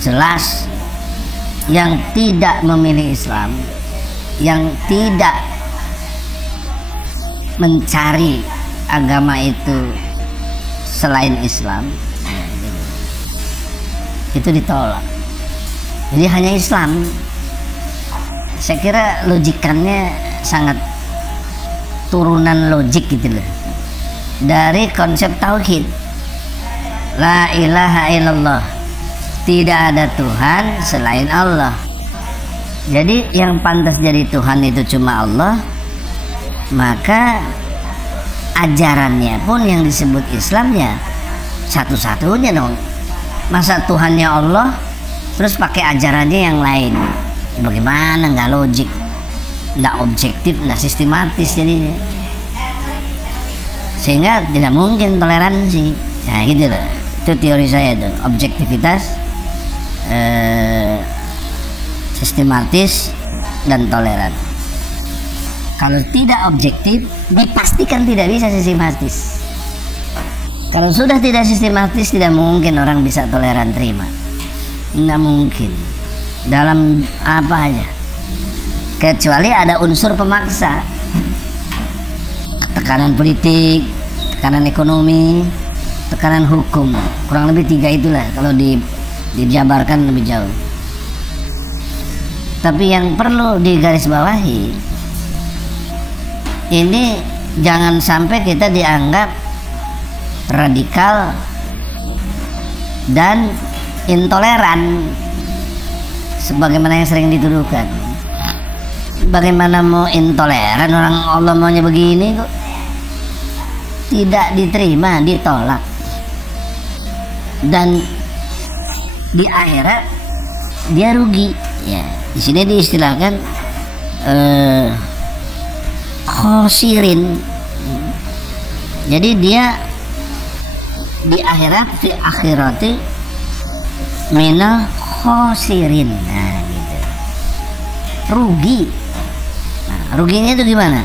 jelas yang tidak memilih Islam, yang tidak mencari agama itu selain Islam, itu ditolak. Jadi hanya Islam. Saya kira logikannya sangat turunan logik gitu loh dari konsep tauhid. La ilaha illallah, tidak ada Tuhan selain Allah. Jadi yang pantas jadi Tuhan itu cuma Allah. Maka ajarannya pun yang disebut Islam ya satu-satunya dong. Masa Tuhannya Allah terus pakai ajarannya yang lain? Bagaimana? Nggak logik, nggak objektif, nggak sistematis jadinya. Sehingga tidak mungkin toleransi. Nah gitu loh. Itu teori saya tuh, objektivitas, sistematis, dan toleran. Kalau tidak objektif, dipastikan tidak bisa sistematis. Kalau sudah tidak sistematis, tidak mungkin orang bisa toleran terima. Nggak mungkin. Dalam apa aja. Kecuali ada unsur pemaksa. Tekanan politik, tekanan ekonomi, tekanan hukum. Kurang lebih 3 itulah kalau dijabarkan lebih jauh. Tapi yang perlu digarisbawahi, ini jangan sampai kita dianggap radikal dan intoleran sebagaimana yang sering dituduhkan. Bagaimana mau intoleran, orang Allah maunya begini kok. Tidak diterima, ditolak. Dan di akhirat dia rugi. Ya, di sini diistilahkan khosirin. Jadi dia di akhirat, di akhirati minal khosirin. Nah gitu, rugi. Nah, ruginya itu gimana?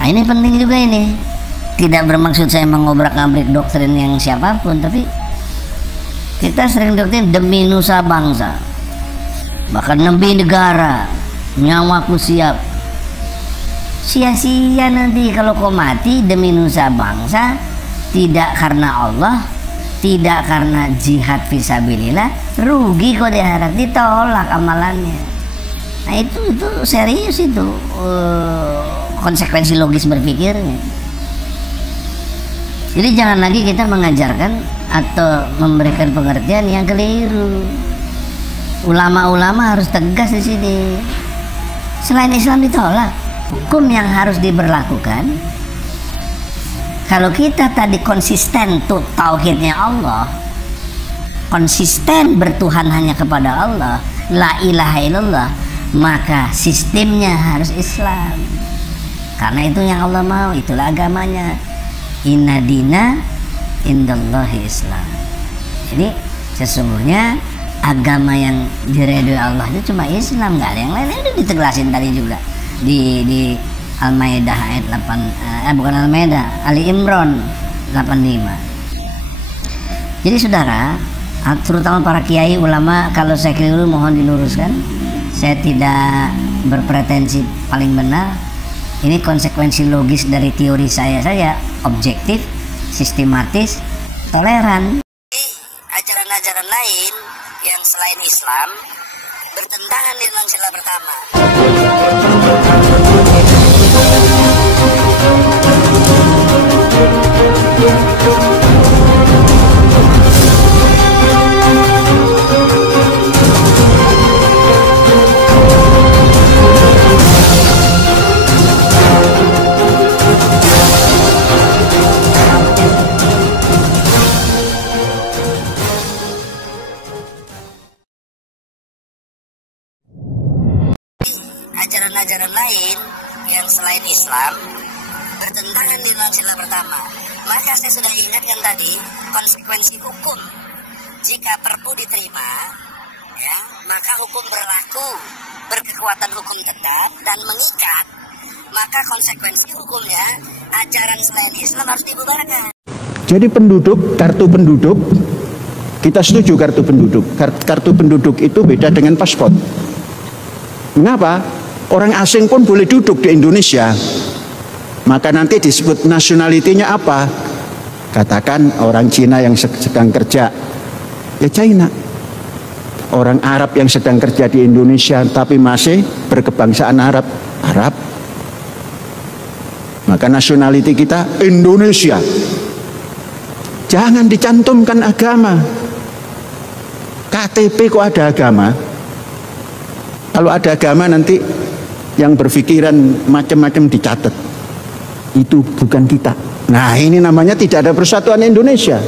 Nah ini penting juga ini. Tidak bermaksud saya mengobrak-abrik doktrin yang siapapun, tapi kita sering doktrin demi nusa bangsa, bahkan demi negara, nyawaku siap. Sia-sia nanti kalau kau mati demi nusa bangsa, tidak karena Allah, tidak karena jihad fisabilillah, rugi kau di akhirat, ditolak amalannya. Nah itu serius itu konsekuensi logis berpikirnya. Jadi jangan lagi kita mengajarkan atau memberikan pengertian yang keliru. Ulama-ulama harus tegas di sini. Selain Islam ditolak, hukum yang harus diberlakukan. Kalau kita tadi konsisten tuh tauhidnya Allah, konsisten bertuhan hanya kepada Allah, la ilaha illallah, maka sistemnya harus Islam. Karena itu yang Allah mau, itulah agamanya. Inna dina indallahi Islam. Jadi sesungguhnya agama yang diridhoi Allah itu cuma Islam, nggak ada yang lain. Itu diteglasin tadi juga di Al-Maidah ayat 8, bukan Al-Maidah, Ali Imran 85. Jadi saudara, terutama para kiai ulama, kalau saya keliru mohon diluruskan. Saya tidak berpretensi paling benar. Ini konsekuensi logis dari teori saya objektif, sistematis, toleran. Ajaran-ajaran lain yang selain Islam bertentangan dengan sila pertama. Ajaran-ajaran lain yang selain Islam bertentangan dengan sila pertama. Maka saya sudah ingatkan tadi konsekuensi hukum. Jika perpu diterima, ya, maka hukum berlaku, berkekuatan hukum tetap dan mengikat. Maka konsekuensi hukumnya ajaran selain Islam harus dibubarkan. Jadi penduduk, kartu penduduk kita setuju kartu penduduk. Kartu penduduk itu beda dengan paspor. Mengapa? Orang asing pun boleh duduk di Indonesia. Maka nanti disebut nasionalitinya apa? Katakan orang Cina yang sedang kerja, ya China. Orang Arab yang sedang kerja di Indonesia tapi masih berkebangsaan Arab, Arab. Maka nasionaliti kita Indonesia. Jangan dicantumkan agama. KTP kok ada agama? Kalau ada agama nanti yang berpikiran macam-macam dicatat. Itu bukan kita. Nah, ini namanya tidak ada persatuan Indonesia.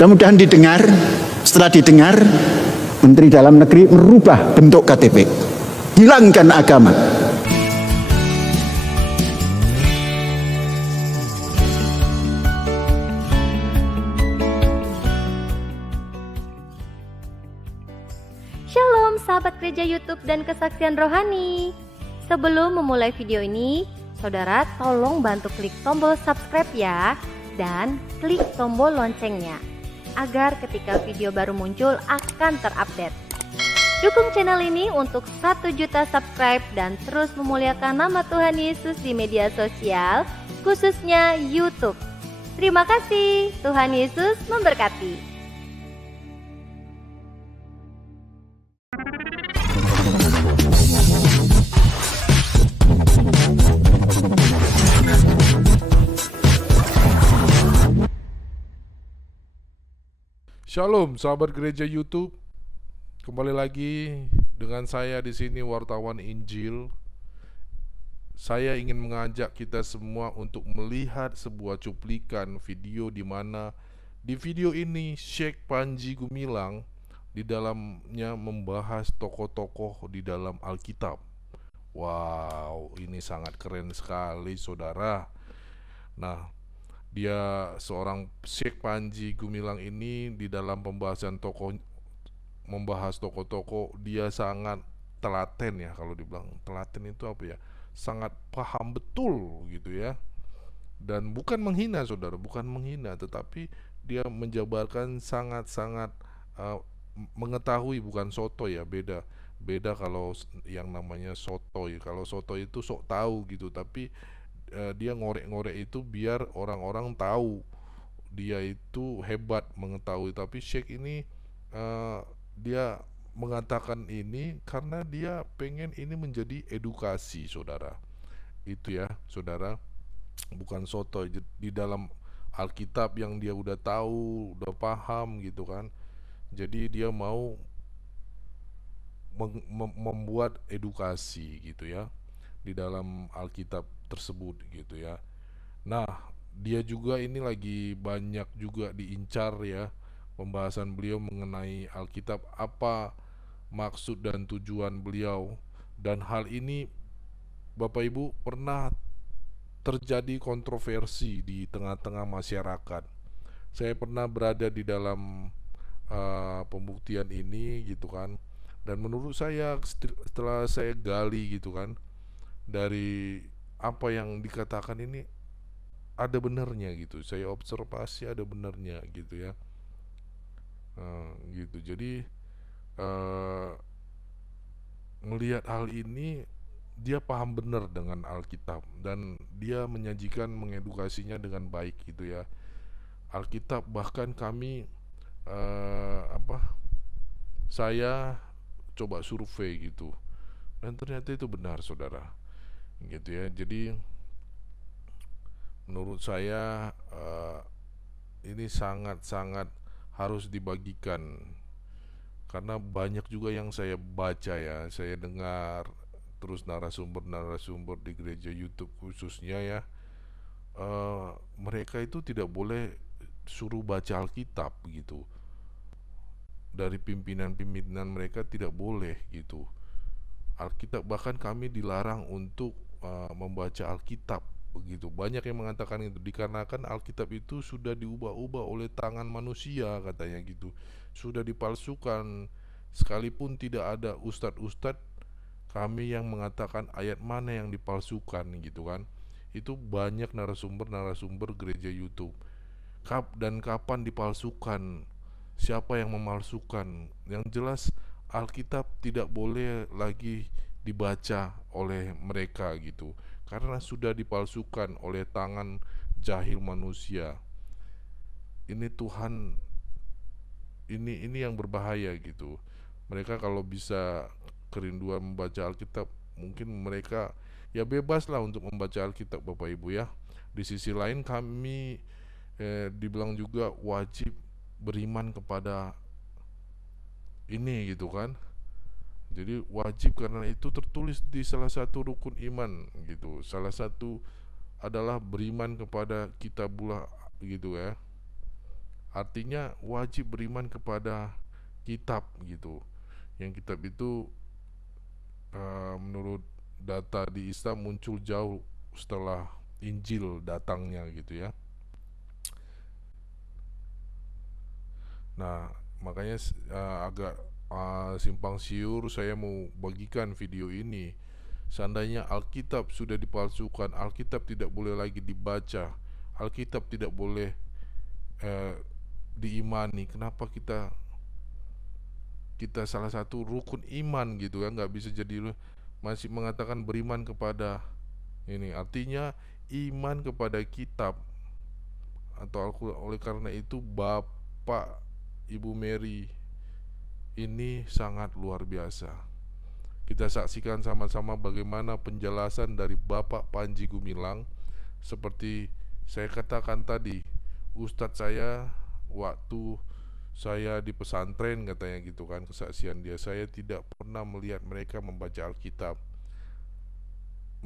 Mudah-mudahan didengar. Setelah didengar, Menteri Dalam Negeri merubah bentuk KTP. Hilangkan agama. Shalom sahabat gereja YouTube dan kesaksian rohani. Sebelum memulai video ini, saudara tolong bantu klik tombol subscribe ya, dan klik tombol loncengnya agar ketika video baru muncul akan terupdate. Dukung channel ini untuk 1 juta subscribe dan terus memuliakan nama Tuhan Yesus di media sosial, khususnya YouTube. Terima kasih, Tuhan Yesus memberkati. Shalom sahabat gereja YouTube. Kembali lagi dengan saya di sini wartawan Injil. Saya ingin mengajak kita semua untuk melihat sebuah cuplikan video di mana di video ini Syekh Panji Gumilang di dalamnya membahas tokoh-tokoh di dalam Alkitab. Wow, ini sangat keren sekali saudara. Nah, dia seorang Syekh Panji Gumilang ini di dalam pembahasan membahas tokoh-tokoh, dia sangat telaten ya. Kalau dibilang telaten itu apa ya, sangat paham betul gitu ya. Dan bukan menghina saudara, bukan menghina, tetapi dia menjabarkan sangat-sangat mengetahui, bukan soto ya. Beda kalau yang namanya soto ya. Kalau soto itu sok tahu gitu, tapi dia ngorek-ngorek itu biar orang-orang tahu dia itu hebat mengetahui. Tapi Syekh ini dia mengatakan ini karena dia pengen ini menjadi edukasi saudara. Itu ya saudara, bukan soto di dalam Alkitab yang dia udah tahu, udah paham gitu kan. Jadi dia mau membuat edukasi gitu ya di dalam Alkitab tersebut gitu ya. Nah, dia juga ini lagi banyak juga diincar ya pembahasan beliau mengenai Alkitab, apa maksud dan tujuan beliau. Dan hal ini Bapak Ibu pernah terjadi kontroversi di tengah-tengah masyarakat. Saya pernah berada di dalam pembuktian ini gitu kan. Dan menurut saya setelah saya gali gitu kan, dari apa yang dikatakan ini ada benarnya gitu. Saya observasi ada benarnya gitu ya. Gitu. Jadi melihat hal ini, dia paham benar dengan Alkitab dan dia menyajikan, mengedukasinya dengan baik gitu ya. Alkitab bahkan kami saya coba survei gitu, dan ternyata itu benar saudara gitu ya. Jadi menurut saya ini sangat-sangat harus dibagikan, karena banyak juga yang saya baca ya, saya dengar terus narasumber di gereja YouTube khususnya ya, mereka itu tidak boleh suruh baca Alkitab gitu. Dari pimpinan-pimpinan mereka tidak boleh gitu. Alkitab, bahkan kami dilarang untuk membaca Alkitab begitu. Banyak yang mengatakan itu dikarenakan Alkitab itu sudah diubah-ubah oleh tangan manusia katanya gitu. Sudah dipalsukan. Sekalipun tidak ada ustadz-ustadz kami yang mengatakan ayat mana yang dipalsukan gitu kan. Itu banyak narasumber gereja YouTube. dan kapan dipalsukan, siapa yang memalsukan. Yang jelas Alkitab tidak boleh lagi dibaca oleh mereka gitu, karena sudah dipalsukan oleh tangan jahil manusia. Ini Tuhan, ini yang berbahaya gitu. Mereka kalau bisa kerinduan membaca Alkitab, mungkin mereka ya bebas lah untuk membaca Alkitab, Bapak Ibu ya. Di sisi lain kami dibilang juga wajib beriman kepada ini gitu kan. Jadi wajib karena itu tertulis di salah satu rukun iman gitu. Salah satu adalah beriman kepada kitabullah gitu ya. Artinya wajib beriman kepada kitab gitu. Yang kitab itu menurut data di Islam muncul jauh setelah Injil datangnya gitu ya. Nah, makanya agak simpang siur saya mau bagikan video ini. Seandainya Alkitab sudah dipalsukan, Alkitab tidak boleh lagi dibaca, Alkitab tidak boleh diimani, kenapa kita salah satu rukun iman gitu ya, nggak bisa jadi masih mengatakan beriman kepada ini. Artinya iman kepada kitab atau oleh karena itu Bapak Ibu Mary ini sangat luar biasa. Kita saksikan sama-sama bagaimana penjelasan dari Bapak Panji Gumilang. Seperti saya katakan tadi, Ustadz saya waktu saya di pesantren katanya gitu kan, kesaksian dia, saya tidak pernah melihat mereka membaca Alkitab.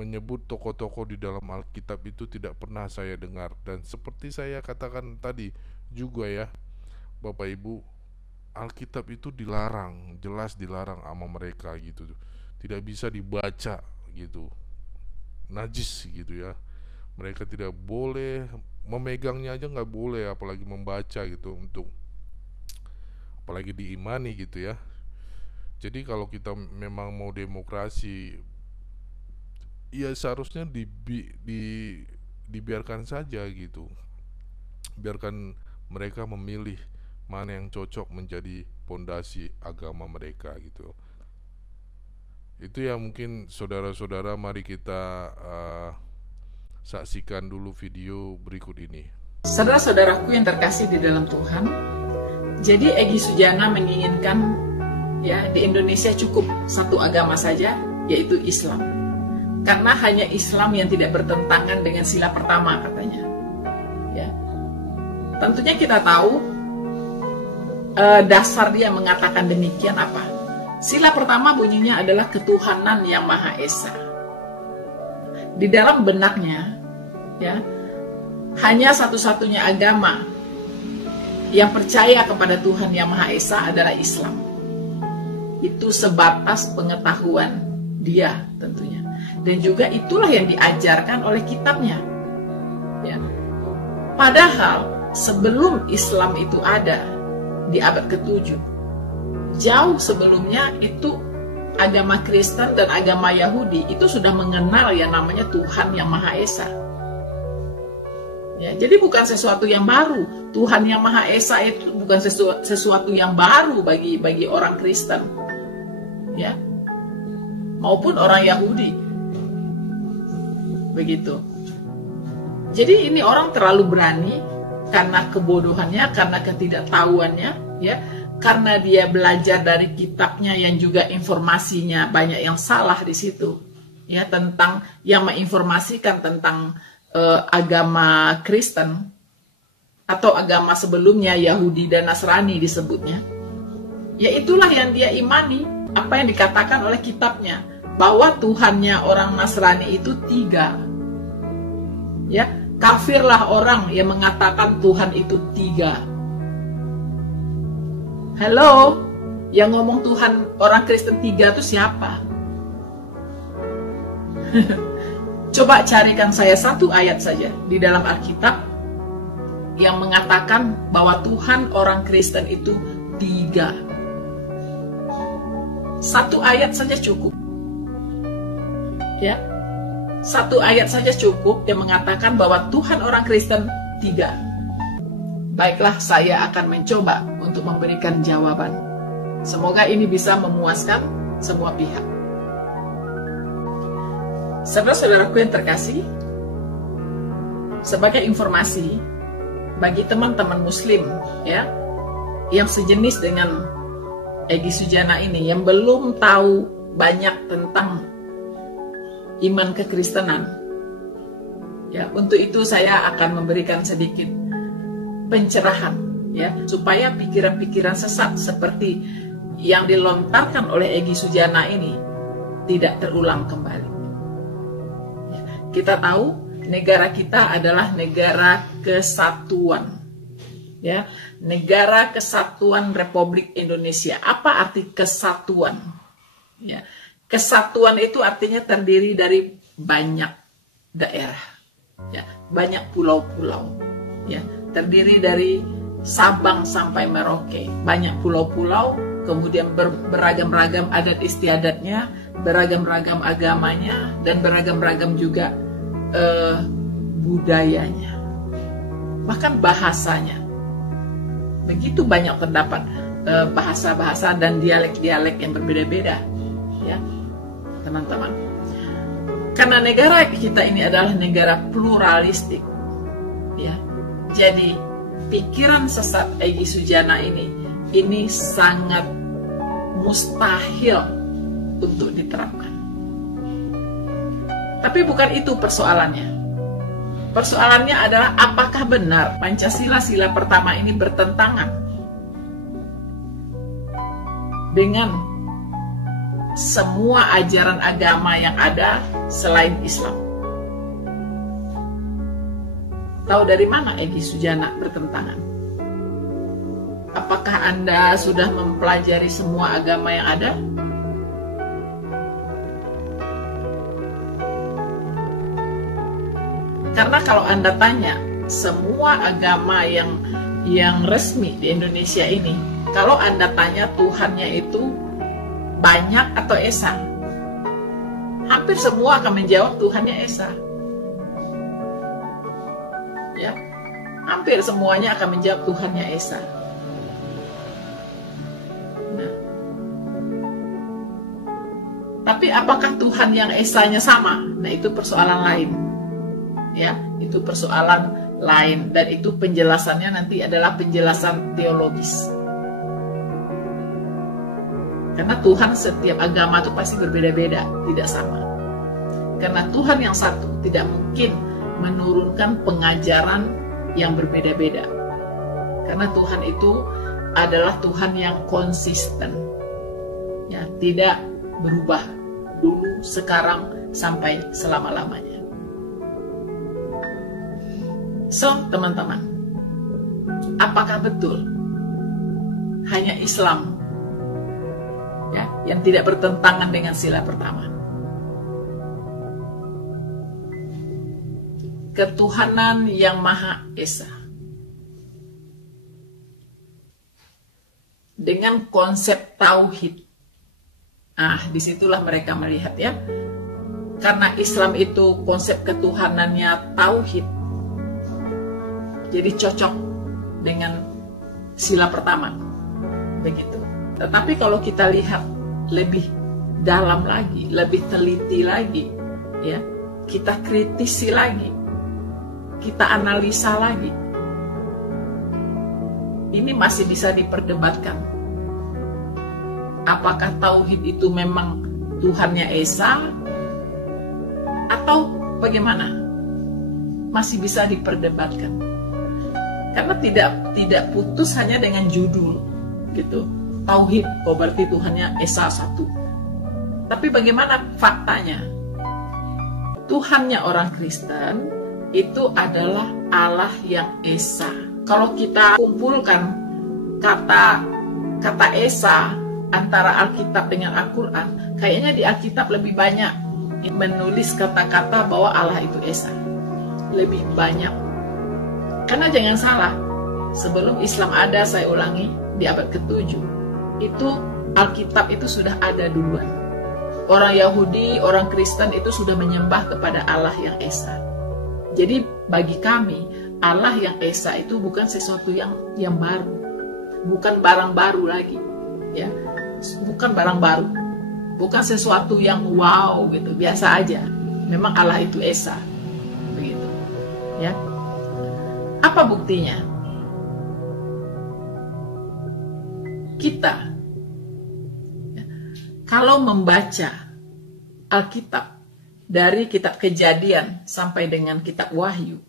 Menyebut tokoh-tokoh di dalam Alkitab itu tidak pernah saya dengar. Dan seperti saya katakan tadi juga ya, Bapak Ibu, Alkitab itu dilarang, jelas dilarang sama mereka gitu. Tidak bisa dibaca gitu. Najis gitu ya. Mereka tidak boleh memegangnya aja, nggak boleh, apalagi membaca gitu, untuk apalagi diimani gitu ya. Jadi kalau kita memang mau demokrasi, ya seharusnya dibiarkan saja gitu. Biarkan mereka memilih mana yang cocok menjadi pondasi agama mereka gitu. Itu ya mungkin saudara-saudara, mari kita saksikan dulu video berikut ini. Saudara-saudaraku yang terkasih di dalam Tuhan, jadi Egy Sujana menginginkan ya di Indonesia cukup satu agama saja, yaitu Islam. Karena hanya Islam yang tidak bertentangan dengan sila pertama katanya. Ya. Tentunya kita tahu dasar dia mengatakan demikian apa? Sila pertama bunyinya adalah ketuhanan yang Maha Esa. Di dalam benaknya, ya, hanya satu-satunya agama yang percaya kepada Tuhan yang Maha Esa adalah Islam. Itu sebatas pengetahuan dia tentunya. Dan juga itulah yang diajarkan oleh kitabnya. Ya. Padahal sebelum Islam itu ada, di abad ke-7, jauh sebelumnya itu agama Kristen dan agama Yahudi itu sudah mengenal yang namanya Tuhan yang Maha Esa. Ya, jadi bukan sesuatu yang baru. Tuhan yang Maha Esa itu bukan sesuatu yang baru bagi orang Kristen, ya, maupun orang Yahudi. Begitu. Jadi ini orang terlalu berani karena kebodohannya, karena ketidaktahuannya, ya, karena dia belajar dari kitabnya yang juga informasinya banyak yang salah di situ, ya, tentang yang menginformasikan tentang agama Kristen atau agama sebelumnya Yahudi dan Nasrani disebutnya. Ya itulah yang dia imani, apa yang dikatakan oleh kitabnya, bahwa Tuhannya orang Nasrani itu 3. Ya, kafirlah orang yang mengatakan Tuhan itu 3. Halo, yang ngomong Tuhan orang Kristen 3 itu siapa? Coba carikan saya satu ayat saja di dalam Alkitab yang mengatakan bahwa Tuhan orang Kristen itu 3. Satu ayat saja cukup. Ya, satu ayat saja cukup yang mengatakan bahwa Tuhan orang Kristen 3. Baiklah, saya akan mencoba untuk memberikan jawaban. Semoga ini bisa memuaskan semua pihak. Saudara-saudaraku yang terkasih, sebagai informasi bagi teman-teman muslim ya yang sejenis dengan Egy Sujana ini, yang belum tahu banyak tentang iman kekristenan ya, untuk itu saya akan memberikan sedikit pencerahan ya, supaya pikiran-pikiran sesat seperti yang dilontarkan oleh Egy Sujana ini tidak terulang kembali. Ya, kita tahu negara kita adalah negara kesatuan, ya, negara kesatuan Republik Indonesia. Apa arti kesatuan? Ya, kesatuan itu artinya terdiri dari banyak daerah, ya, banyak pulau-pulau, ya, terdiri dari Sabang sampai Merauke, banyak pulau-pulau, kemudian beragam-ragam adat istiadatnya, beragam-ragam agamanya, dan beragam-ragam juga budayanya, bahkan bahasanya. Begitu banyak terdapat bahasa-bahasa dan dialek-dialek yang berbeda-beda, ya teman-teman. Karena negara kita ini adalah negara pluralistik, ya. Jadi pikiran sesat Egy Sujana ini sangat mustahil untuk diterapkan. Tapi bukan itu persoalannya. Persoalannya adalah apakah benar Pancasila sila pertama ini bertentangan dengan semua ajaran agama yang ada selain Islam. Tahu dari mana Egy Sujana bertentangan? Apakah Anda sudah mempelajari semua agama yang ada? Karena kalau Anda tanya semua agama yang resmi di Indonesia ini, kalau Anda tanya Tuhannya itu banyak atau esa, hampir semua akan menjawab Tuhannya esa. Ya, hampir semuanya akan menjawab Tuhannya esa. Nah, tapi apakah Tuhan yang esanya sama? Nah, itu persoalan lain. Ya, itu persoalan lain, dan itu penjelasannya nanti adalah penjelasan teologis. Karena Tuhan setiap agama itu pasti berbeda-beda, tidak sama. Karena Tuhan yang satu tidak mungkin menurunkan pengajaran yang berbeda-beda. Karena Tuhan itu adalah Tuhan yang konsisten, ya, tidak berubah dulu, sekarang, sampai selama-lamanya. So, teman-teman, apakah betul hanya Islam ya yang tidak bertentangan dengan sila pertama? Ketuhanan yang Maha Esa dengan konsep tauhid. Disitulah mereka melihat ya, karena Islam itu konsep ketuhanannya tauhid, jadi cocok dengan sila pertama, begitu. Tetapi kalau kita lihat lebih dalam lagi, lebih teliti lagi, ya, kita kritisi lagi, kita analisa lagi, ini masih bisa diperdebatkan. Apakah tauhid itu memang Tuhannya Esa atau bagaimana? Masih bisa diperdebatkan. Karena tidak putus hanya dengan judul gitu. Tauhid, berarti Tuhannya Esa satu. Tapi bagaimana faktanya? Tuhannya orang Kristen itu adalah Allah yang Esa. Kalau kita kumpulkan kata Esa antara Alkitab dengan Al-Quran, kayaknya di Alkitab lebih banyak menulis kata-kata bahwa Allah itu Esa. Lebih banyak. Karena jangan salah, sebelum Islam ada, saya ulangi, di abad ke-7, itu Alkitab itu sudah ada duluan. Orang Yahudi, orang Kristen itu sudah menyembah kepada Allah yang Esa. Jadi bagi kami, Allah yang Esa itu bukan sesuatu yang baru, bukan barang baru lagi, ya, bukan barang baru, bukan sesuatu yang wow gitu, biasa aja. Memang Allah itu Esa, begitu, ya. Apa buktinya? Kita, ya, kalau membaca Alkitab dari kitab Kejadian sampai dengan kitab Wahyu,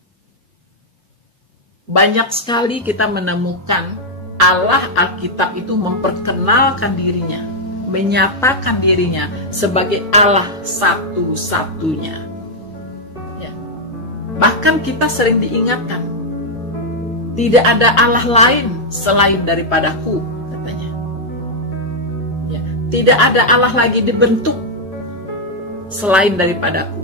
banyak sekali kita menemukan Allah Alkitab itu memperkenalkan dirinya, menyatakan dirinya sebagai Allah satu-satunya. Ya. Bahkan kita sering diingatkan, tidak ada Allah lain selain daripadaku, katanya. Ya. Tidak ada Allah lagi dibentuk selain daripadaku.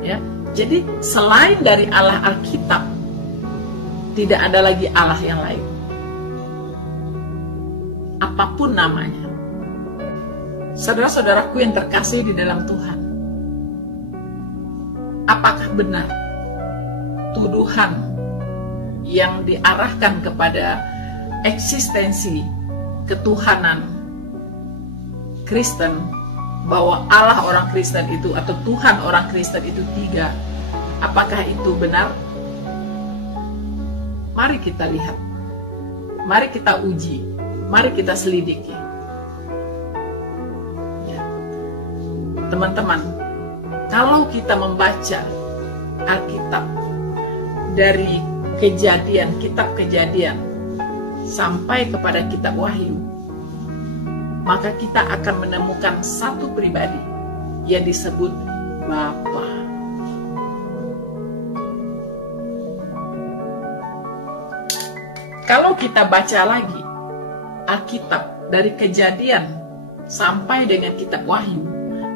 Ya. Jadi selain dari Allah Alkitab, tidak ada lagi Allah yang lain. Apapun namanya. Saudara-saudaraku yang terkasih di dalam Tuhan, apakah benar tuduhan yang diarahkan kepada eksistensi ketuhanan Kristen, bahwa Allah orang Kristen itu atau Tuhan orang Kristen itu tiga, apakah itu benar? Mari kita lihat, mari kita uji, mari kita selidiki. Ya. Teman-teman, kalau kita membaca Alkitab dari Kejadian, kitab Kejadian sampai kepada kitab Wahyu, maka kita akan menemukan satu pribadi yang disebut Bapa. Kalau kita baca lagi Alkitab dari Kejadian sampai dengan kitab Wahyu,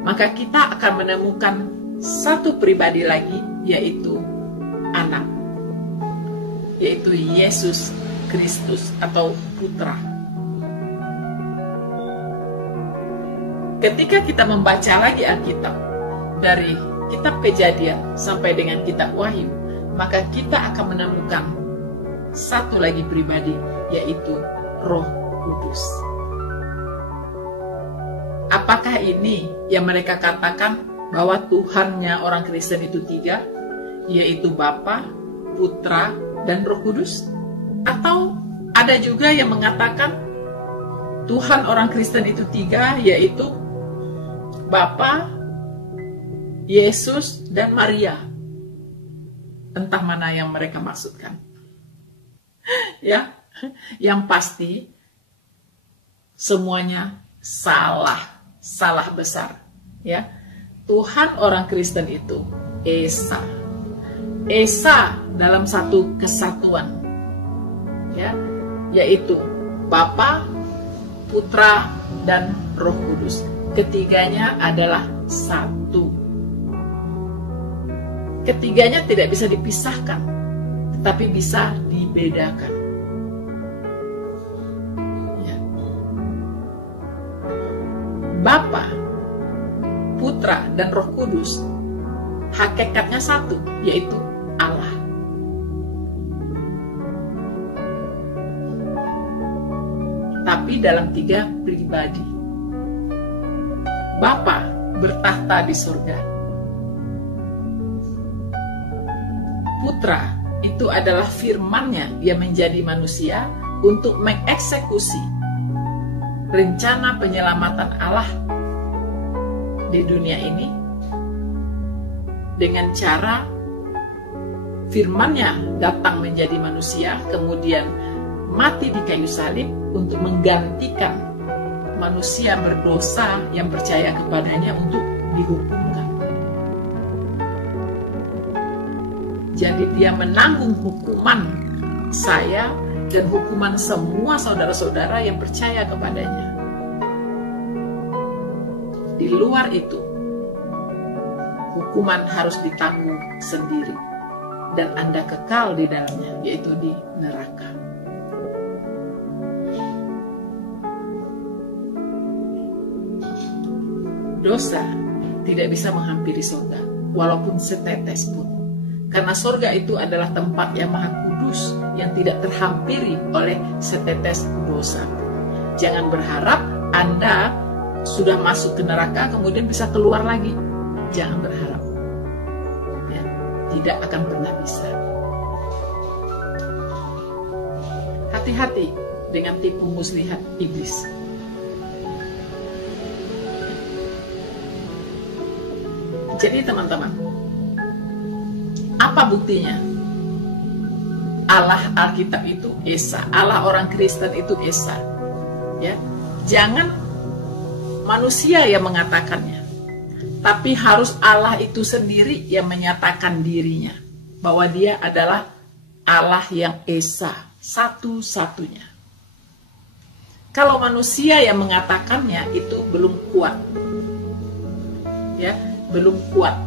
maka kita akan menemukan satu pribadi lagi, yaitu Anak, yaitu Yesus Kristus atau Putra. Ketika kita membaca lagi Alkitab dari kitab Kejadian sampai dengan kitab Wahyu, maka kita akan menemukan satu lagi pribadi, yaitu Roh Kudus. Apakah ini yang mereka katakan bahwa Tuhannya orang Kristen itu tiga, yaitu Bapa, Putra, dan Roh Kudus? Atau ada juga yang mengatakan Tuhan orang Kristen itu tiga, yaitu Bapa, Yesus, dan Maria? Entah mana yang mereka maksudkan. Ya, yang pasti semuanya salah besar. Ya, Tuhan orang Kristen itu Esa dalam satu kesatuan, ya, yaitu Bapa, Putra, dan Roh Kudus. Ketiganya adalah satu. Ketiganya tidak bisa dipisahkan, tetapi bisa dibedakan. Ya. Bapa, Putra, dan Roh Kudus hakikatnya satu, yaitu Allah. Tapi dalam tiga pribadi. Bapa bertahta di surga. Putra itu adalah firman-Nya yang menjadi manusia untuk mengeksekusi rencana penyelamatan Allah di dunia ini dengan cara firman-Nya datang menjadi manusia, kemudian mati di kayu salib untuk menggantikan manusia berdosa yang percaya kepadanya untuk dihukumkan. Jadi dia menanggung hukuman saya dan hukuman semua saudara-saudara yang percaya kepadanya. Di luar itu, hukuman harus ditanggung sendiri dan Anda kekal di dalamnya, yaitu di neraka. Dosa tidak bisa menghampiri surga, walaupun setetes pun. Karena surga itu adalah tempat yang maha kudus, yang tidak terhampiri oleh setetes dosa. Jangan berharap Anda sudah masuk ke neraka kemudian bisa keluar lagi. Jangan berharap. Ya, tidak akan pernah bisa. Hati-hati dengan tipu muslihat iblis. Jadi teman-teman, apa buktinya? Allah Alkitab itu Esa, Allah orang Kristen itu Esa. Ya, jangan manusia yang mengatakannya, tapi harus Allah itu sendiri yang menyatakan dirinya bahwa Dia adalah Allah yang Esa, satu-satunya. Kalau manusia yang mengatakannya itu belum kuat, ya, belum kuat.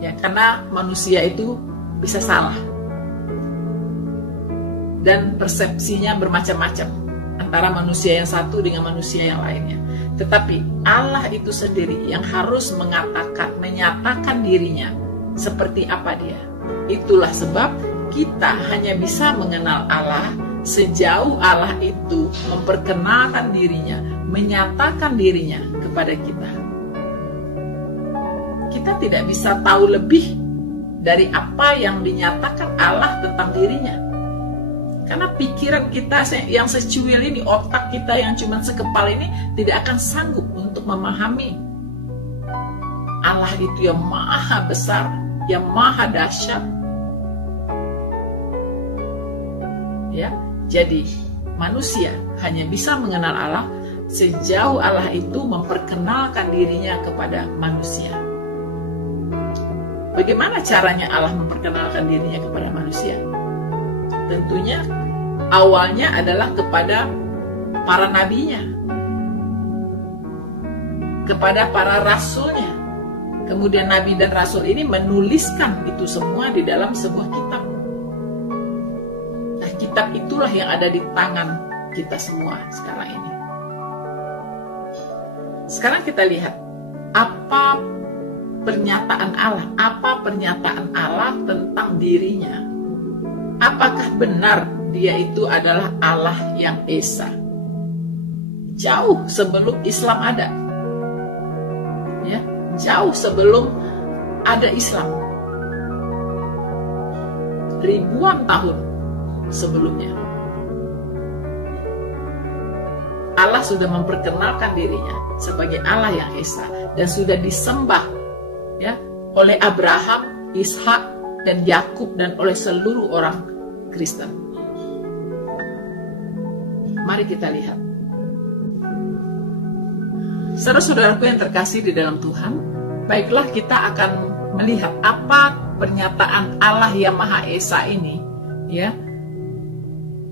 Ya, karena manusia itu bisa salah. Dan persepsinya bermacam-macam antara manusia yang satu dengan manusia yang lainnya. Tetapi Allah itu sendiri yang harus mengatakan, menyatakan dirinya seperti apa Dia. Itulah sebab kita hanya bisa mengenal Allah sejauh Allah itu memperkenalkan dirinya, menyatakan dirinya kepada kita. Kita tidak bisa tahu lebih dari apa yang dinyatakan Allah tentang dirinya. Karena pikiran kita yang secuil ini, otak kita yang cuma sekepal ini tidak akan sanggup untuk memahami Allah itu yang maha besar, yang maha dahsyat. Ya, jadi manusia hanya bisa mengenal Allah sejauh Allah itu memperkenalkan dirinya kepada manusia. Bagaimana caranya Allah memperkenalkan dirinya kepada manusia? Tentunya awalnya adalah kepada para nabinya, kepada para rasulnya. Kemudian nabi dan rasul ini menuliskan itu semua di dalam sebuah kitab. Nah, kitab itulah yang ada di tangan kita semua sekarang ini. Sekarang kita lihat apa pernyataan Allah, apa pernyataan Allah tentang dirinya. Apakah benar Dia itu adalah Allah yang Esa? Jauh sebelum Islam ada. Ya, jauh sebelum ada Islam. Ribuan tahun sebelumnya. Allah sudah memperkenalkan dirinya sebagai Allah yang Esa dan sudah disembah, ya, oleh Abraham, Ishak, dan Yakub dan oleh seluruh orang Kristen. Mari kita lihat. Saudara-saudaraku yang terkasih di dalam Tuhan, baiklah kita akan melihat apa pernyataan Allah yang Maha Esa ini, ya,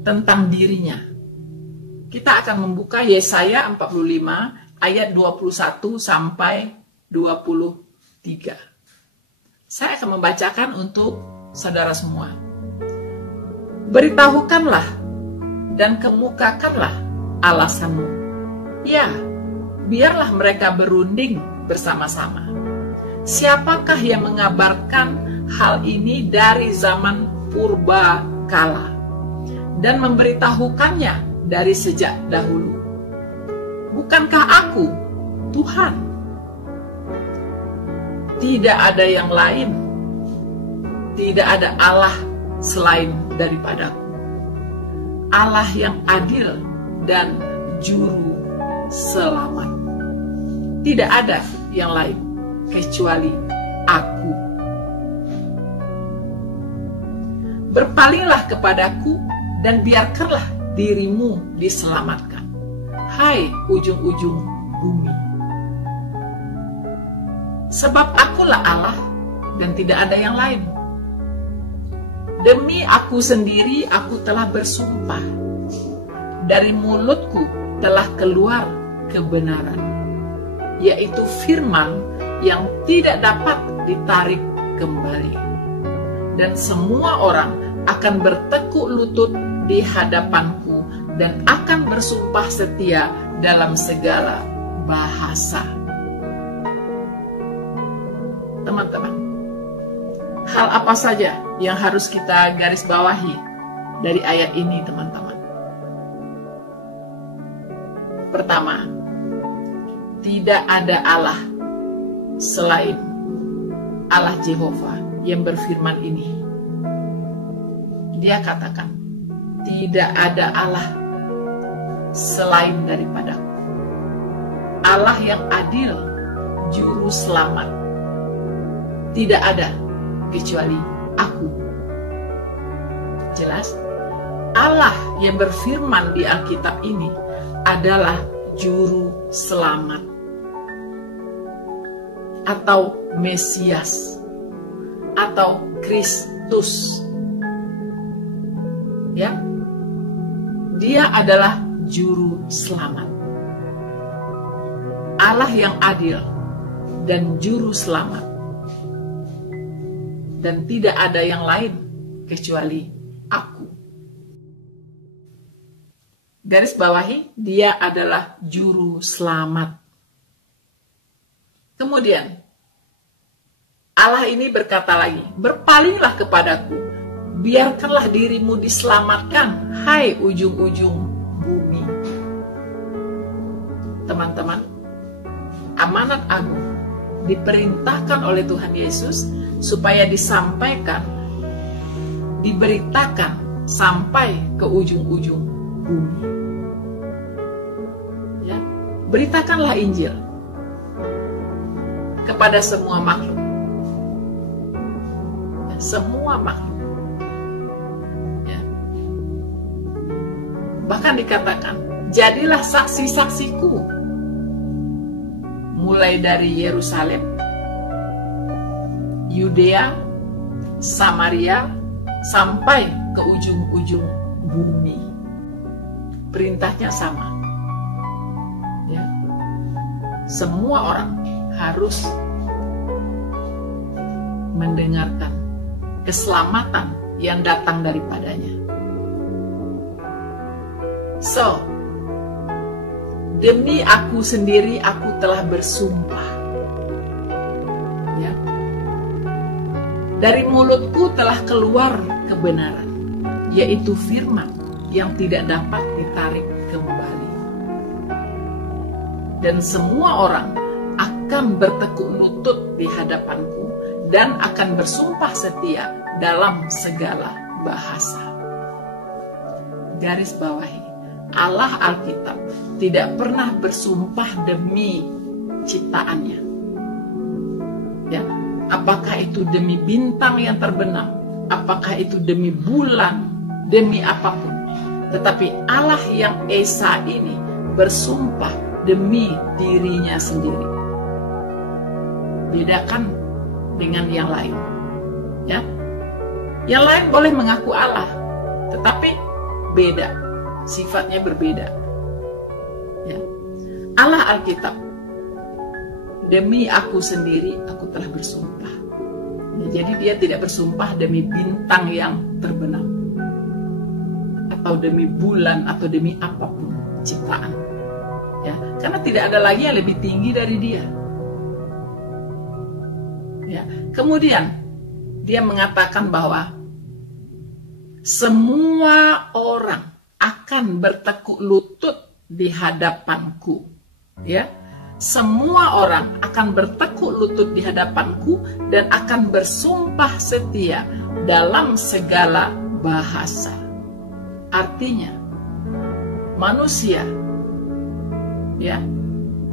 tentang dirinya. Kita akan membuka Yesaya 45 ayat 21 sampai 23. Saya akan membacakan untuk saudara semua. Beritahukanlah dan kemukakanlah alasanmu. Ya, biarlah mereka berunding bersama-sama. Siapakah yang mengabarkan hal ini dari zaman purba kala dan memberitahukannya dari sejak dahulu? Bukankah aku, Tuhan? Tidak ada yang lain. Tidak ada Allah selain daripadaku. Allah yang adil dan juru selamat. Tidak ada yang lain kecuali aku. Berpalinglah kepadaku dan biarkanlah dirimu diselamatkan, hai ujung-ujung bumi. Sebab akulah Allah dan tidak ada yang lain. Demi aku sendiri aku telah bersumpah. Dari mulutku telah keluar kebenaran, yaitu firman yang tidak dapat ditarik kembali. Dan semua orang akan bertekuk lutut di hadapanku dan akan bersumpah setia dalam segala bahasa. teman-teman, hal apa saja yang harus kita garis bawahi dari ayat ini, teman-teman? Pertama, tidak ada Allah selain Allah Jehovah yang berfirman ini. Dia katakan, tidak ada Allah selain daripadaku. Allah yang adil, juru selamat. Tidak ada kecuali aku. Jelas? Allah yang berfirman di Alkitab ini adalah juru selamat atau Mesias atau Kristus. Ya, dia adalah juru selamat. Allah yang adil dan juru selamat. Dan tidak ada yang lain kecuali aku. Garis bawahi, dia adalah juru selamat. Kemudian, Allah ini berkata lagi, berpalinglah kepadaku, biarkanlah dirimu diselamatkan, hai ujung-ujung bumi. Teman-teman, amanat agung diperintahkan oleh Tuhan Yesus supaya disampaikan, diberitakan sampai ke ujung-ujung bumi. Ya, beritakanlah Injil kepada semua makhluk. Ya, semua makhluk. Ya. Bahkan dikatakan, jadilah saksi-saksiku, mulai dari Yerusalem, Yudea, Samaria, sampai ke ujung-ujung bumi. Perintahnya sama. Ya. Semua orang harus mendengarkan keselamatan yang datang daripadanya. So, demi aku sendiri aku telah bersumpah. Ya. Dari mulutku telah keluar kebenaran, yaitu firman yang tidak dapat ditarik kembali. Dan semua orang akan bertekuk lutut di hadapanku dan akan bersumpah setia dalam segala bahasa. Garis bawahi, Allah Alkitab tidak pernah bersumpah demi ciptaannya. Ya, apakah itu demi bintang yang terbenam, apakah itu demi bulan, demi apapun. Tetapi Allah yang Esa ini bersumpah demi dirinya sendiri. Bedakan dengan yang lain. Ya, yang lain boleh mengaku Allah, tetapi beda, sifatnya berbeda. Ya. Allah Alkitab, demi aku sendiri aku telah bersumpah. Ya, jadi dia tidak bersumpah demi bintang yang terbenam, atau demi bulan, atau demi apapun ciptaan. Ya, karena tidak ada lagi yang lebih tinggi dari dia. Ya. Kemudian dia mengatakan bahwa semua orang akan bertekuk lutut di hadapanku. Ya, semua orang akan bertekuk lutut di hadapanku dan akan bersumpah setia dalam segala bahasa. Artinya, manusia ya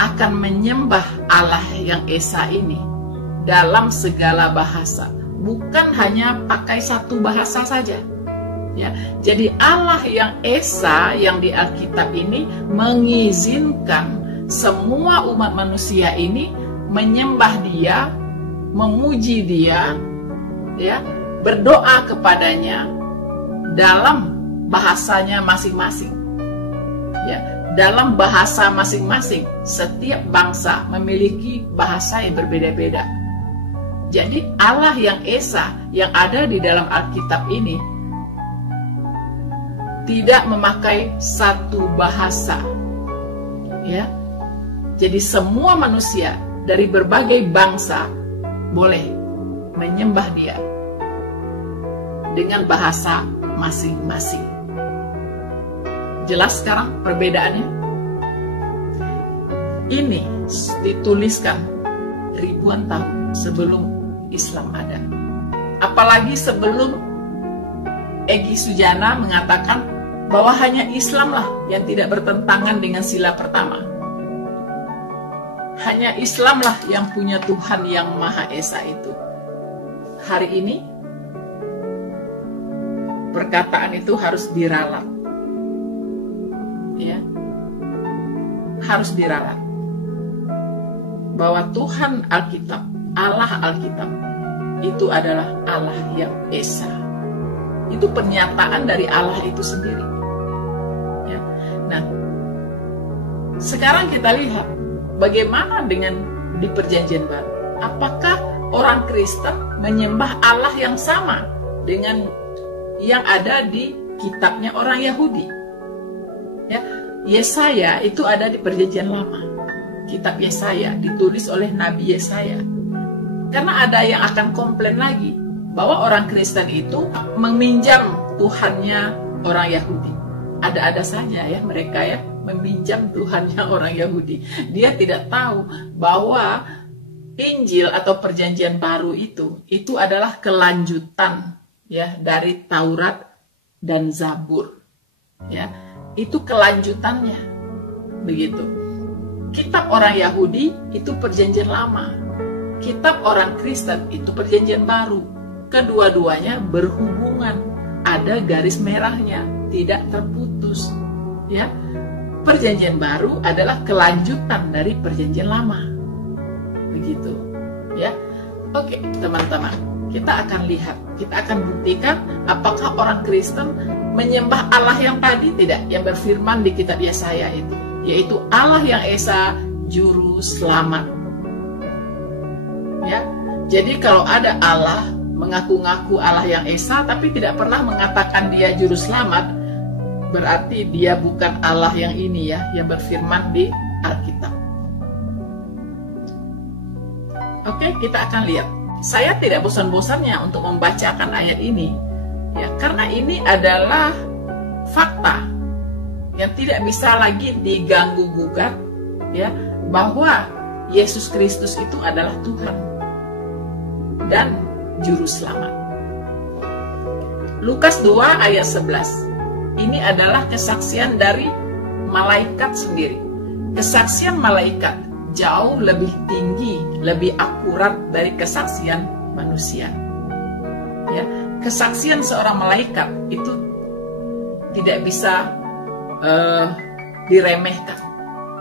akan menyembah Allah yang Esa ini dalam segala bahasa, bukan hanya pakai satu bahasa saja. Ya, jadi Allah yang Esa yang di Alkitab ini mengizinkan semua umat manusia ini menyembah Dia, memuji Dia, ya, berdoa kepadanya dalam bahasanya masing-masing. Ya, dalam bahasa masing-masing, setiap bangsa memiliki bahasa yang berbeda-beda. Jadi Allah yang Esa yang ada di dalam Alkitab ini tidak memakai satu bahasa. Ya. Jadi semua manusia dari berbagai bangsa boleh menyembah Dia dengan bahasa masing-masing. Jelas sekarang perbedaannya? Ini dituliskan ribuan tahun sebelum Islam ada. Apalagi sebelum Egy Sujana mengatakan bahwa hanya Islamlah yang tidak bertentangan dengan sila pertama. Hanya Islamlah yang punya Tuhan yang Maha Esa itu. Hari ini perkataan itu harus diralat. Ya. Harus diralat. Bahwa Tuhan Alkitab, Allah Alkitab itu adalah Allah yang Esa. Itu pernyataan dari Allah itu sendiri. Ya. Nah, sekarang kita lihat bagaimana dengan di Perjanjian Baru. Apakah orang Kristen menyembah Allah yang sama dengan yang ada di kitabnya orang Yahudi? Ya, Yesaya itu ada di Perjanjian Lama. Kitab Yesaya ditulis oleh Nabi Yesaya. Karena ada yang akan komplain lagi bahwa orang Kristen itu meminjam Tuhannya orang Yahudi. Ada-ada saja ya mereka ya meminjam Tuhannya orang Yahudi. Dia tidak tahu bahwa Injil atau Perjanjian Baru itu adalah kelanjutan ya dari Taurat dan Zabur. Ya, itu kelanjutannya. Begitu. Kitab orang Yahudi itu Perjanjian Lama. Kitab orang Kristen itu Perjanjian Baru. Kedua-duanya berhubungan, ada garis merahnya, tidak terputus. Ya, Perjanjian Baru adalah kelanjutan dari Perjanjian Lama. Begitu, ya. Oke, teman-teman, kita akan lihat, kita akan buktikan apakah orang Kristen menyembah Allah yang tadi tidak, yang berfirman di kitab Yesaya itu, yaitu Allah yang Esa, Juru Selamat. Ya, jadi kalau ada Allah mengaku-ngaku Allah yang Esa tapi tidak pernah mengatakan dia Juru Selamat, berarti dia bukan Allah yang ini ya, yang berfirman di Alkitab. Oke, kita akan lihat. Saya tidak bosan-bosannya untuk membacakan ayat ini, ya, karena ini adalah fakta yang tidak bisa lagi diganggu-gugat, ya, bahwa Yesus Kristus itu adalah Tuhan dan Juru Selamat. Lukas 2 ayat 11. Ini adalah kesaksian dari malaikat sendiri. Kesaksian malaikat jauh lebih tinggi, lebih akurat dari kesaksian manusia. Ya, kesaksian seorang malaikat itu tidak bisa diremehkan.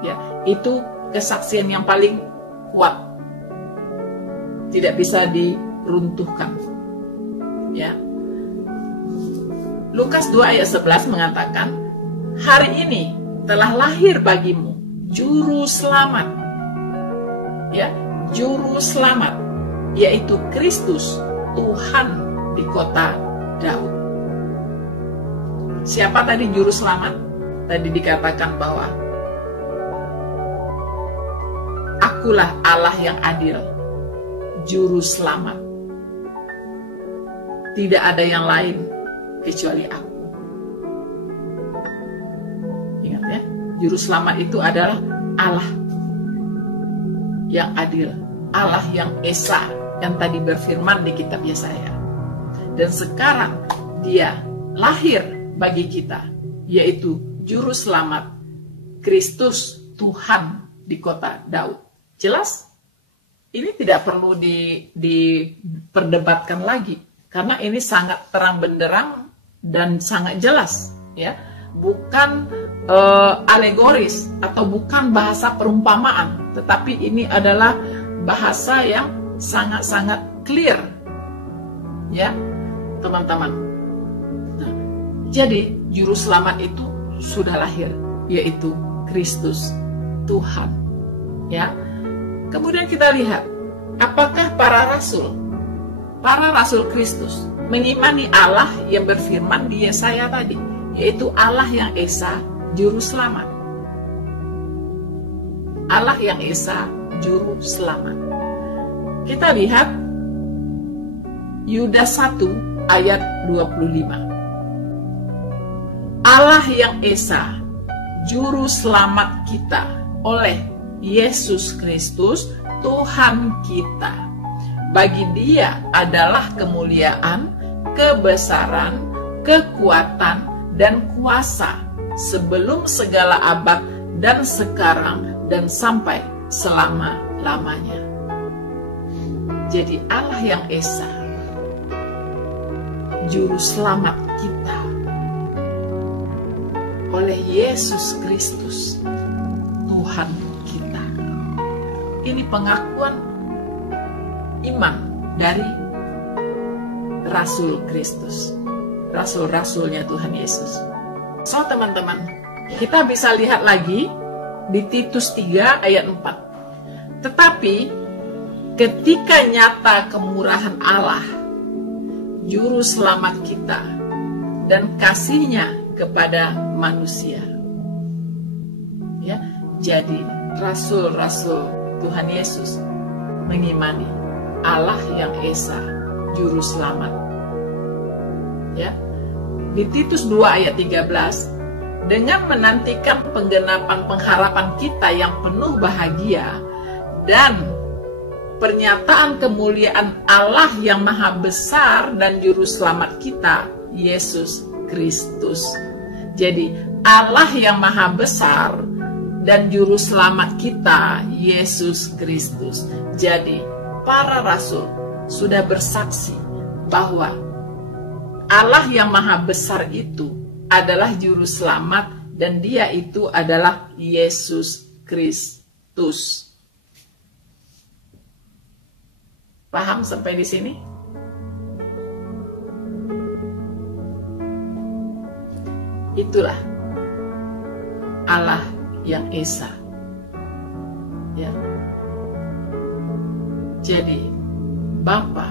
Ya, itu kesaksian yang paling kuat, tidak bisa diruntuhkan. Ya, Lukas 2 ayat 11 mengatakan, hari ini telah lahir bagimu Juru Selamat. Ya, Juru Selamat, yaitu Kristus, Tuhan di kota Daud. Siapa tadi Juru Selamat? Tadi dikatakan bahwa Akulah Allah yang adil, Juru Selamat. Tidak ada yang lain kecuali Aku. Ingat ya, Juru Selamat itu adalah Allah yang adil, Allah yang Esa, yang tadi berfirman di kitab Yesaya. Dan sekarang dia lahir bagi kita, yaitu Juru Selamat, Kristus Tuhan di kota Daud. Jelas? Ini tidak perlu diperdebatkan lagi, karena ini sangat terang benderang dan sangat jelas, ya. Bukan alegoris atau bukan bahasa perumpamaan, tetapi ini adalah bahasa yang sangat-sangat clear, ya, teman-teman. Nah, jadi Juru Selamat itu sudah lahir, yaitu Kristus Tuhan, ya. Kemudian kita lihat, apakah para rasul Kristus mengimani Allah yang berfirman di Yesaya tadi, yaitu Allah yang Esa, Juru Selamat. Allah yang Esa, Juru Selamat. Kita lihat Yudas 1 ayat 25. Allah yang Esa, Juru Selamat kita oleh Yesus Kristus, Tuhan kita. Bagi Dia adalah kemuliaan, kebesaran, kekuatan, dan kuasa sebelum segala abad dan sekarang dan sampai selama-lamanya. Jadi Allah yang Esa, Juru Selamat kita oleh Yesus Kristus, Tuhan kita. Ini pengakuan iman dari Rasul Kristus, Rasul-Rasulnya Tuhan Yesus. So teman-teman, kita bisa lihat lagi di Titus 3 ayat 4. Tetapi ketika nyata kemurahan Allah, Juru Selamat kita, dan kasih-Nya kepada manusia. Ya, jadi rasul-rasul Tuhan Yesus mengimani Allah yang Esa, Juru Selamat. Ya. Di Titus 2 ayat 13, dengan menantikan penggenapan pengharapan kita yang penuh bahagia dan pernyataan kemuliaan Allah yang maha besar dan Juru Selamat kita, Yesus Kristus. Jadi Allah yang maha besar dan Juru Selamat kita, Yesus Kristus. Jadi para rasul sudah bersaksi bahwa Allah yang maha besar itu adalah Juru Selamat dan Dia itu adalah Yesus Kristus. Paham sampai di sini? Itulah Allah yang Esa. Ya. Jadi Bapa,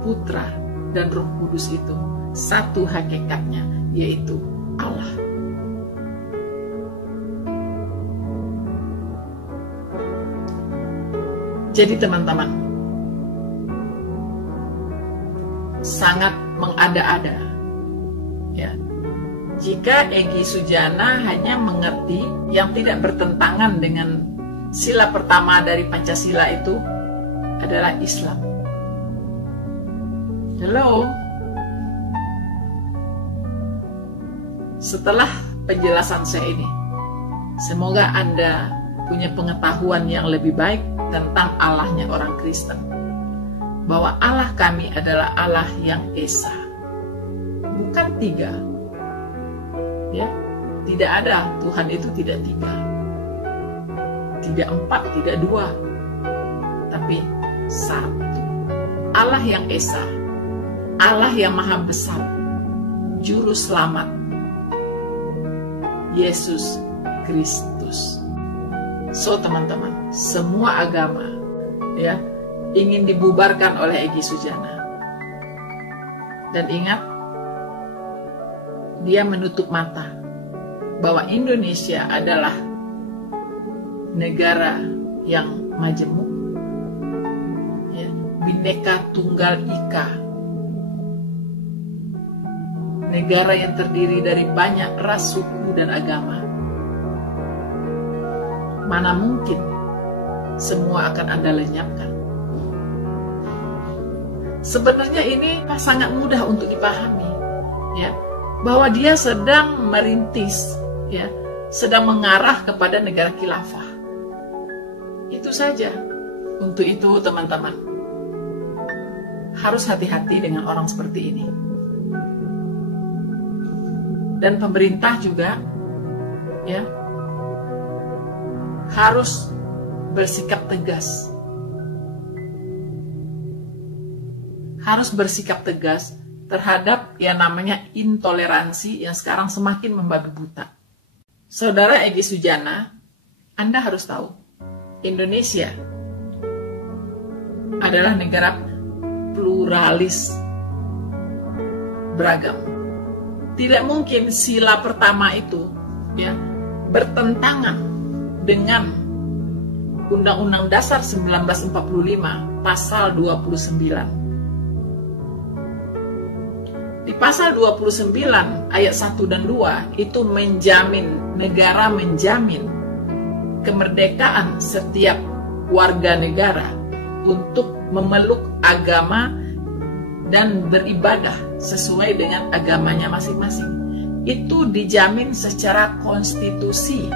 Putra, dan Roh Kudus itu satu hakikatnya, yaitu Allah. Jadi teman-teman, sangat mengada-ada, ya, jika Egy Sujana hanya mengerti yang tidak bertentangan dengan sila pertama dari Pancasila itu adalah Islam. Hello? Setelah penjelasan saya ini, semoga Anda punya pengetahuan yang lebih baik tentang Allahnya orang Kristen. Bahwa Allah kami adalah Allah yang Esa. Bukan tiga. Ya, tidak ada, Tuhan itu tidak tiga, tidak empat, tidak dua, tapi satu. Allah yang Esa, Allah yang maha besar, Juru Selamat, Yesus Kristus. So teman-teman, semua agama, ya, ingin dibubarkan oleh Egy Sujana. Dan ingat, dia menutup mata bahwa Indonesia adalah negara yang majemuk, ya, Bhinneka Tunggal Ika, negara yang terdiri dari banyak ras, suku, dan agama. Mana mungkin semua akan Anda lenyapkan? Sebenarnya ini sangat mudah untuk dipahami, ya, bahwa dia sedang merintis, ya, sedang mengarah kepada negara khilafah. Itu saja. Untuk itu teman-teman, harus hati-hati dengan orang seperti ini. Dan pemerintah juga, ya, harus bersikap tegas. Harus bersikap tegas terhadap yang namanya intoleransi yang sekarang semakin membabi buta. Saudara Egy Sujana, Anda harus tahu, Indonesia adalah negara pluralis, beragam. Tidak mungkin sila pertama itu, ya, bertentangan dengan Undang-Undang Dasar 1945 pasal 29. Di pasal 29 ayat 1 dan 2 itu menjamin, negara menjamin kemerdekaan setiap warga negara untuk memeluk agama dan beribadah sesuai dengan agamanya masing-masing. Itu dijamin secara konstitusi.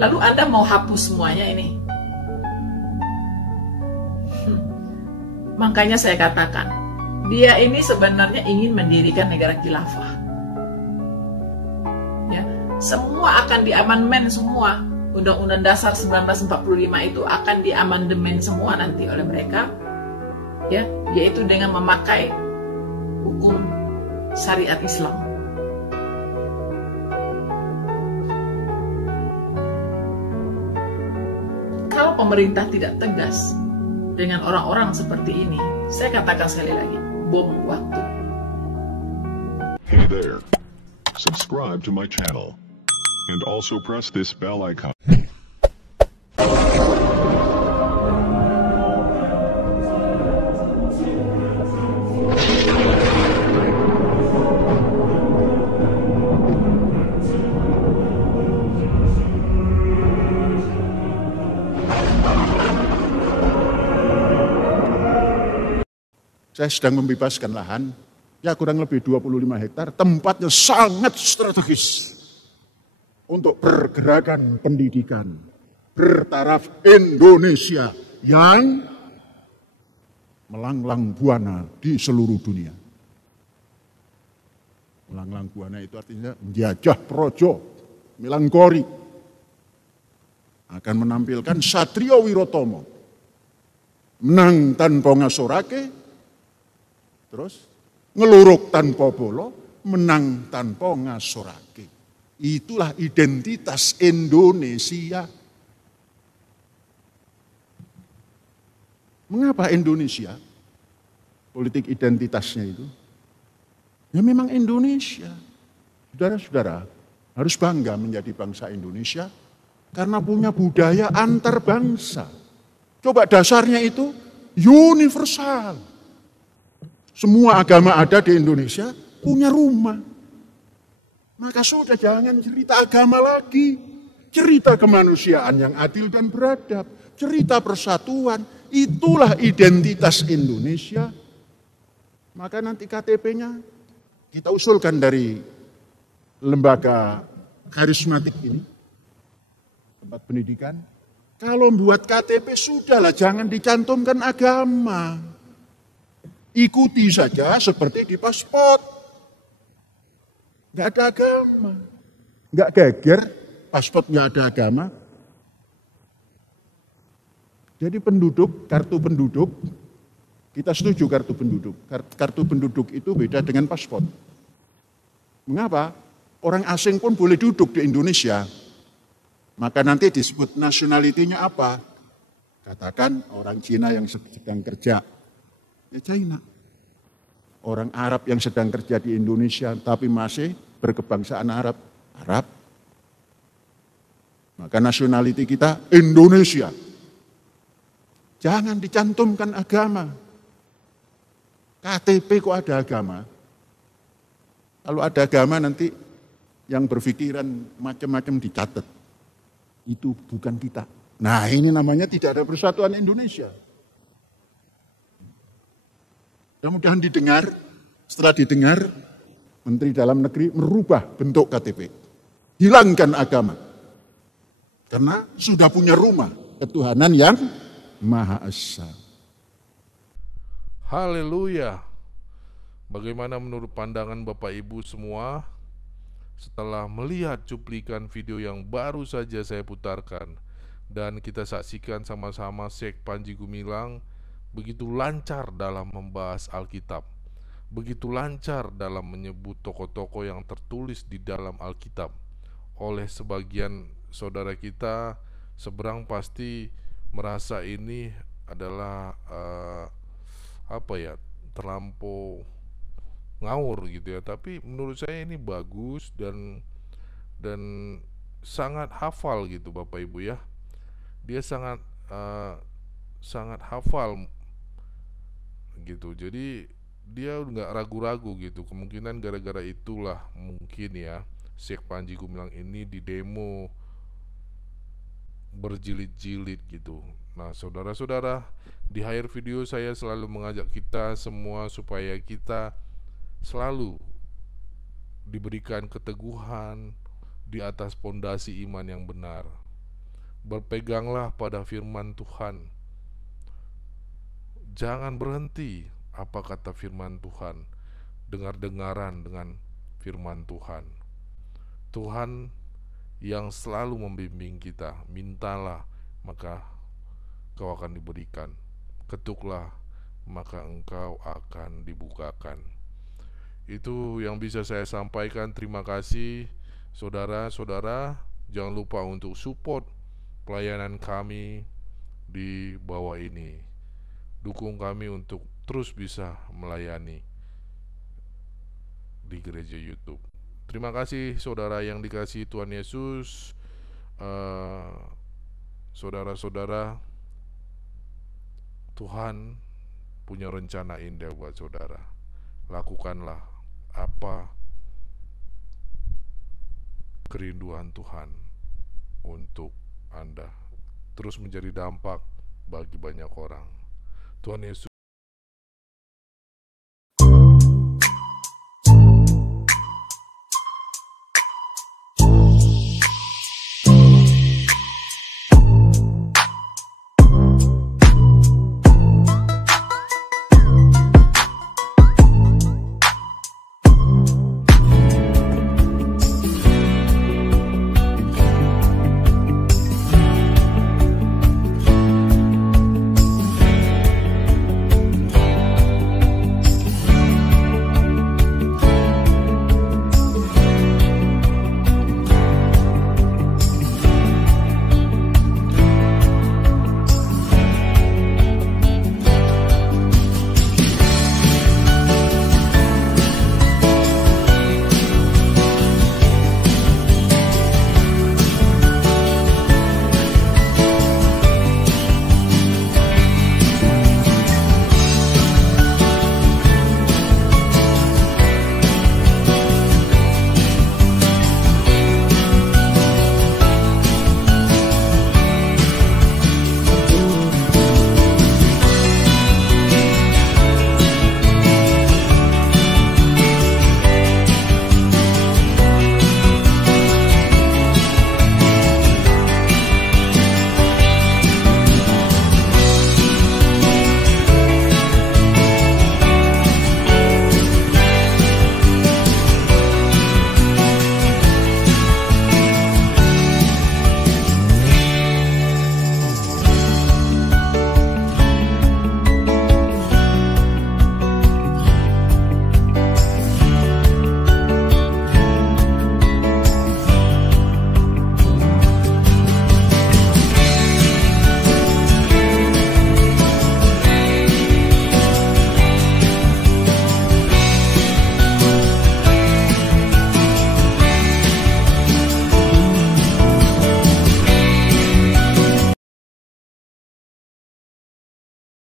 Lalu Anda mau hapus semuanya ini? Makanya saya katakan, dia ini sebenarnya ingin mendirikan negara khilafah. Ya, semua akan diamandemen semua. Undang-Undang Dasar 1945 itu akan diamandemen semua nanti oleh mereka. Ya, yaitu dengan memakai hukum syariat Islam. Kalau pemerintah tidak tegas dengan orang-orang seperti ini, saya katakan sekali lagi, bom waktu. Hey there. Subscribe to my channel. And also press this bell icon. Saya sedang membebaskan lahan, ya kurang lebih 25 hektar, tempatnya sangat strategis untuk pergerakan pendidikan bertaraf Indonesia yang melanglang buana di seluruh dunia. Melanglang buana itu artinya menjajah projo, Milangkori, akan menampilkan Satrio Wirotomo, menang tanpa ngasorake, terus ngeluruk tanpa bolo, menang tanpa ngasorake. Itulah identitas Indonesia. Mengapa Indonesia? Politik identitasnya itu. Ya memang Indonesia. Saudara-saudara harus bangga menjadi bangsa Indonesia karena punya budaya antar bangsa. Coba dasarnya itu universal. Semua agama ada di Indonesia, punya rumah. Maka sudah jangan cerita agama lagi. Cerita kemanusiaan yang adil dan beradab. Cerita persatuan. Itulah identitas Indonesia. Maka nanti KTP-nya kita usulkan dari lembaga karismatik ini. Tempat pendidikan. Kalau membuat KTP sudahlah, jangan dicantumkan agama. Ikuti saja seperti di paspor. Nggak ada agama. Nggak geger, paspor nggak ada agama. Jadi penduduk, kartu penduduk, kita setuju kartu penduduk. Kartu penduduk itu beda dengan paspor. Mengapa? Orang asing pun boleh duduk di Indonesia. Maka nanti disebut nasionalitinya apa? Katakan orang Cina yang sedang kerja. Ya China. Orang Arab yang sedang kerja di Indonesia tapi masih berkebangsaan Arab. Arab. Maka nasionaliti kita Indonesia. Jangan dicantumkan agama. KTP kok ada agama? Kalau ada agama nanti yang berpikiran macam-macam dicatat. Itu bukan kita. Nah ini namanya tidak ada persatuan Indonesia. Mudah-mudahan didengar, setelah didengar, Menteri Dalam Negeri merubah bentuk KTP. Hilangkan agama. Karena sudah punya rumah, ketuhanan yang Maha Esa. Haleluya. Bagaimana menurut pandangan Bapak Ibu semua setelah melihat cuplikan video yang baru saja saya putarkan dan kita saksikan sama-sama Syekh Panji Gumilang begitu lancar dalam membahas Alkitab, begitu lancar dalam menyebut tokoh-tokoh yang tertulis di dalam Alkitab. Oleh sebagian saudara kita seberang pasti merasa ini adalah terlampau ngawur gitu ya. Tapi menurut saya ini bagus dan sangat hafal gitu Bapak Ibu ya. Dia sangat hafal gitu. Jadi dia nggak ragu-ragu gitu. Kemungkinan gara-gara itulah mungkin ya Syekh Panji Gumilang ini di demo berjilid-jilid gitu. Nah saudara-saudara, di akhir video saya selalu mengajak kita semua supaya kita selalu diberikan keteguhan di atas pondasi iman yang benar. Berpeganglah pada firman Tuhan. Jangan berhenti. Apa kata firman Tuhan? Dengar-dengaran dengan firman Tuhan. Tuhan yang selalu membimbing kita. Mintalah, maka kau akan diberikan. Ketuklah, maka engkau akan dibukakan. Itu yang bisa saya sampaikan. Terima kasih saudara-saudara. Jangan lupa untuk support pelayanan kami di bawah ini. Dukung kami untuk terus bisa melayani di gereja YouTube. Terima kasih saudara yang dikasihi Tuhan Yesus. Saudara-saudara, Tuhan punya rencana indah buat saudara. Lakukanlah apa kerinduan Tuhan untuk Anda, terus menjadi dampak bagi banyak orang. Tuhan Yesus